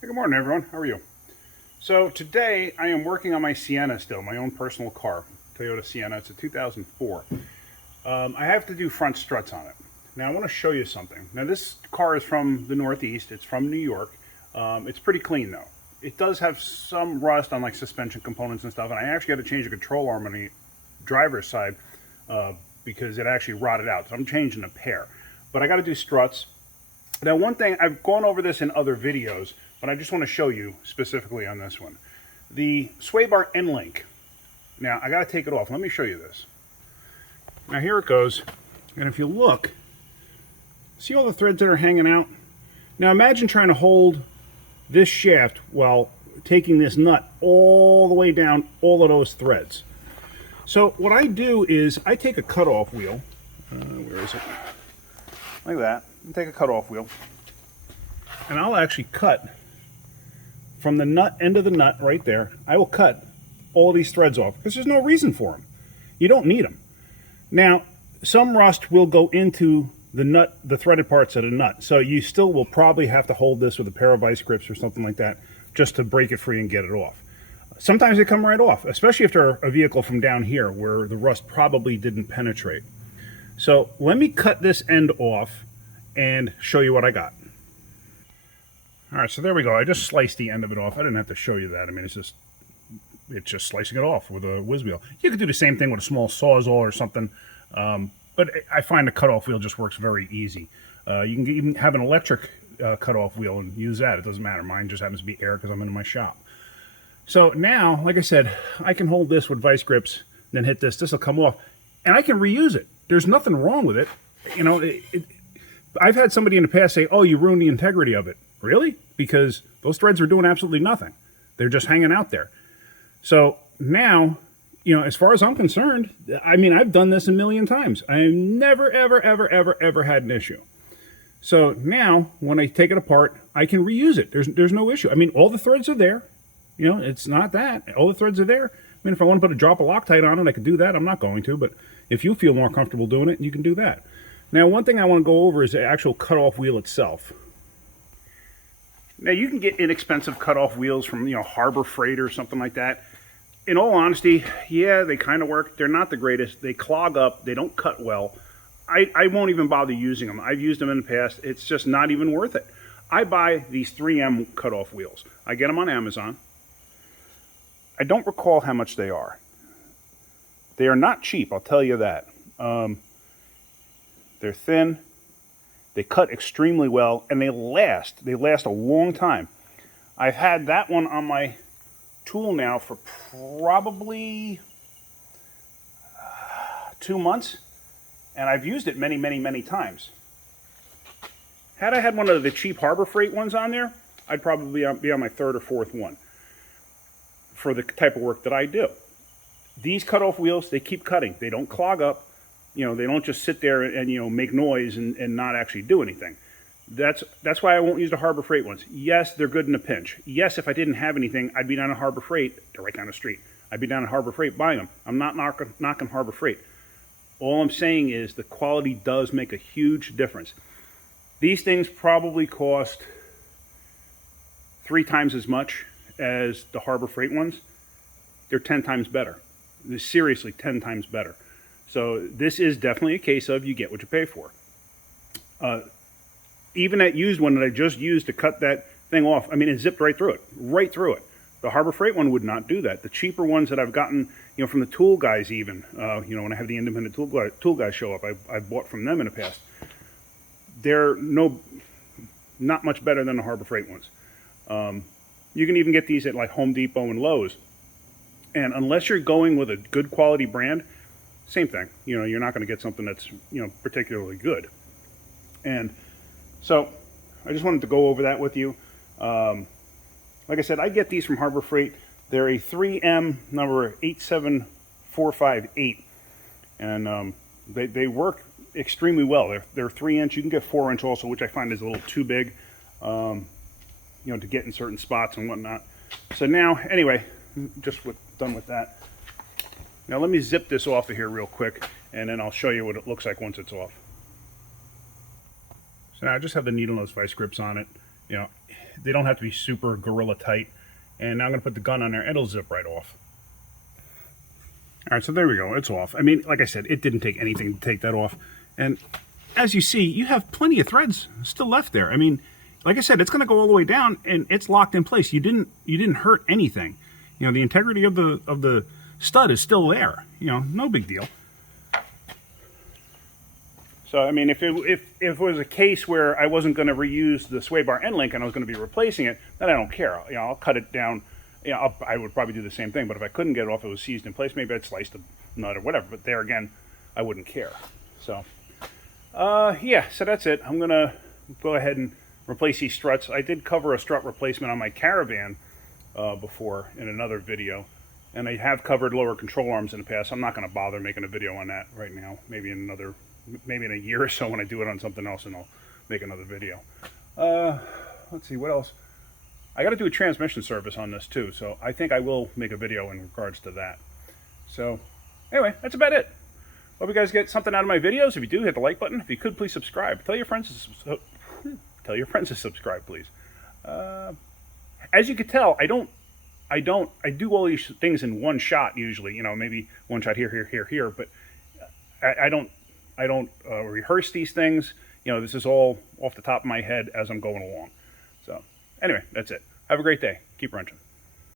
Hey, good morning, everyone. How are you? So today I am working on my Sienna still, my own personal car, Toyota Sienna. It's a 2004. I have to do front struts on it. Now I want to show you something. Now this car is from the Northeast. It's from New York. It's pretty clean though. It does have some rust on like suspension components and stuff, and I actually had to change the control arm on the driver's side because it actually rotted out. So I'm changing a pair. But I got to do struts. Now, one thing, I've gone over this in other videos, but I just want to show you specifically on this one. The sway bar end link. Now, I got to take it off. Let me show you this. Now, here it goes. And if you look, see all the threads that are hanging out? Now, imagine trying to hold this shaft while taking this nut all the way down all of those threads. So, what I do is I take a cutoff wheel. Where is it? Like that. And take a cutoff wheel, and I'll actually cut from the nut end of the nut right there. I will cut all these threads off because there's no reason for them. You don't need them. Now, some rust will go into the nut, the threaded parts of the nut, so you still will probably have to hold this with a pair of vice grips or something like that just to break it free and get it off. Sometimes they come right off, especially if they're a vehicle from down here where the rust probably didn't penetrate. So let me cut this end off and show you what I got. All right, so there we go. I just sliced the end of it off. I didn't have to show you that. I mean, it's just slicing it off with a whiz wheel. You could do the same thing with a small Sawzall or something, but I find the cutoff wheel just works very easy. You can even have an electric cutoff wheel and use that. It doesn't matter. Mine just happens to be air because I'm in my shop. So now, like I said, I can hold this with vice grips, then hit this. This will come off, and I can reuse it. There's nothing wrong with it. You know, I've had somebody in the past say, oh, you ruined the integrity of it. Really? Because those threads are doing absolutely nothing. They're just hanging out there. So now, you know, as far as I'm concerned, I mean, I've done this a million times. I've never, ever, ever, ever, ever had an issue. So now, when I take it apart, I can reuse it. There's no issue. I mean, all the threads are there. You know, it's not that. All the threads are there. I mean, if I want to put a drop of Loctite on it, I could do that. I'm not going to, but if you feel more comfortable doing it, you can do that. Now, one thing I want to go over is the actual cutoff wheel itself. Now, you can get inexpensive cutoff wheels from, you know, Harbor Freight or something like that. In all honesty, yeah, they kind of work. They're not the greatest. They clog up. They don't cut well. I won't even bother using them. I've used them in the past. It's just not even worth it. I buy these 3M cutoff wheels. I get them on Amazon. I don't recall how much they are. They are not cheap, I'll tell you that. They're thin, they cut extremely well, and they last. They last a long time. I've had that one on my tool now for probably 2 months, and I've used it many, many, many times. Had I had one of the cheap Harbor Freight ones on there, I'd probably be on my third or fourth one for the type of work that I do. These cutoff wheels, they keep cutting. They don't clog up. You know, they don't just sit there and you know, make noise and not actually do anything. That's why I won't use the Harbor Freight ones. Yes, they're good in a pinch. Yes, if I didn't have anything, I'd be down at Harbor Freight. They're right down the street. I'd be down at Harbor Freight buying them. I'm not knocking Harbor Freight. All I'm saying is the quality does make a huge difference. These things probably cost 3 times as much as the Harbor Freight ones. They're 10 times better. They're seriously 10 times better. So this is definitely a case of you get what you pay for. Even that used one that I just used to cut that thing off, I mean, it zipped right through it, right through it. The Harbor Freight one would not do that. The cheaper ones that I've gotten, you know, from the tool guys even, you know, when I have the independent tool guys show up, I've bought from them in the past. They're not much better than the Harbor Freight ones. You can even get these at like Home Depot and Lowe's. And unless you're going with a good quality brand, same thing. You know, you're not going to get something that's, you know, particularly good. And so I just wanted to go over that with you. Like I said, I get these from Harbor Freight. They're a 3M number 87458. And they work extremely well. They're 3-inch. You can get 4-inch also, which I find is a little too big, you know, to get in certain spots and whatnot. So now, anyway, just done with that. Now let me zip this off of here real quick, and then I'll show you what it looks like once it's off. So now I just have the needle nose vice grips on it. You know, They don't have to be super gorilla tight. And now I'm going to put the gun on there. It'll zip right off. All right, so there we go. It's off. I mean, like I said, it didn't take anything to take that off. And as you see, you have plenty of threads still left there. I mean, like I said, it's going to go all the way down, and it's locked in place. You didn't hurt anything. You know, the integrity of the stud is still there. You know, no big deal. So, I mean, if it was a case where I wasn't going to reuse the sway bar end link and I was going to be replacing it, then I don't care. You know, I'll cut it down. You know, I would probably do the same thing. But if I couldn't get it off, it was seized in place, maybe I'd slice the nut or whatever. But there again, I wouldn't care. So, yeah, so that's it. I'm going to go ahead and replace these struts. I did cover a strut replacement on my Caravan before in another video. And I have covered lower control arms in the past. I'm not going to bother making a video on that right now. Maybe in a year or so when I do it on something else, and I'll make another video. Let's see, what else? I got to do a transmission service on this too, so I think I will make a video in regards to that. So, anyway, that's about it. Hope you guys get something out of my videos. If you do, hit the like button. If you could, please subscribe. Tell your friends to subscribe, please. As you can tell, I do all these things in one shot usually. You know, maybe one shot here, but I don't rehearse these things. You know, this is all off the top of my head as I'm going along. So, anyway, that's it. Have a great day. Keep wrenching.